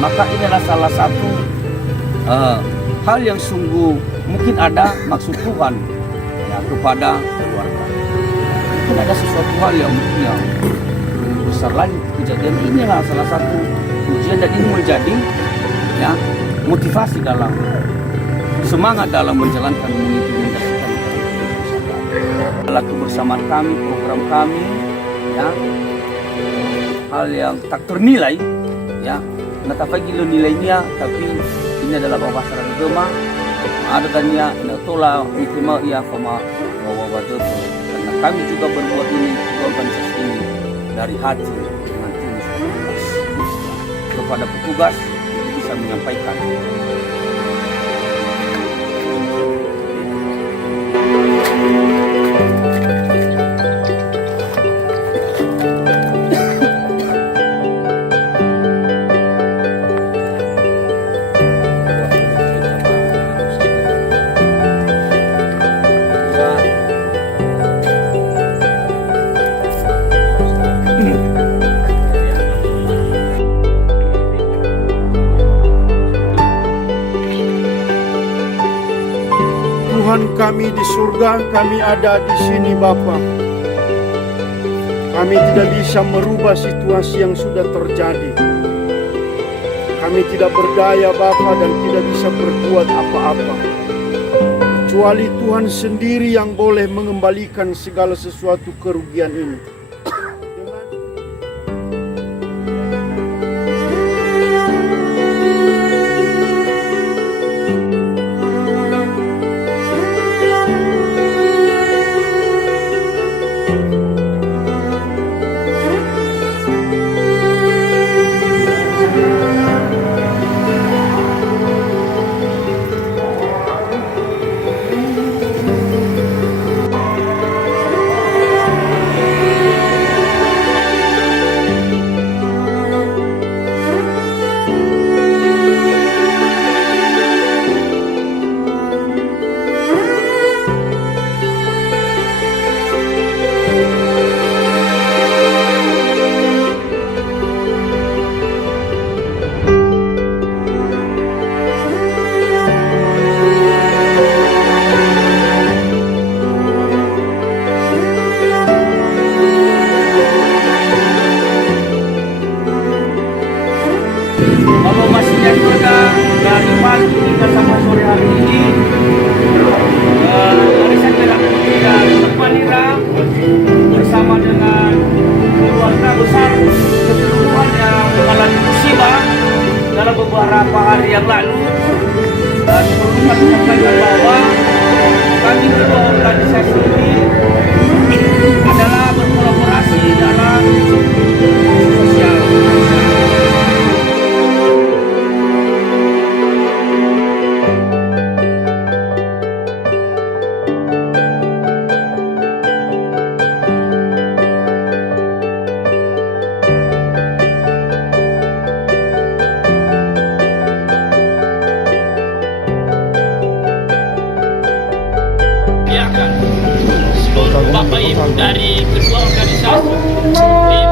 Maka inilah salah satu hal yang sungguh mungkin ada maksud Tuhan ya, kepada keluarga. Mungkin ada sesuatu hal yang besar lagi kejadian. Inilah salah satu ujian dan ini menjadi ya motivasi dalam semangat dalam menjalankan mengimplementasikan adalah kebersamaan kami, program kami ya, hal yang tak ternilai ya. Nah, tapi gilo nilainya, tapi ini adalah bahasa agama. Ada tanya, tola miterima ia sama bahwa karena kami juga berbuat ini organisasi ini dari hati dengan tulus kepada petugas bisa menyampaikan. Tuhan kami di surga, kami ada di sini Bapa. Kami tidak bisa merubah situasi yang sudah terjadi. Kami tidak berdaya Bapa dan tidak bisa berbuat apa-apa. Kecuali Tuhan sendiri yang boleh mengembalikan segala sesuatu kerugian ini. Kalau masih dari pagi hingga sampai sore hari ini, arisan merah putih dan Tepanira bersama dengan keluarga besar keseluruhan yang mengalami musibah dalam beberapa hari yang lalu. Dan perlu kami sampaikan bahwa kami kedua organisasi ini adalah berkolaborasi dalam sosial. Seluruh Bapak Ibu dari kedua organisasi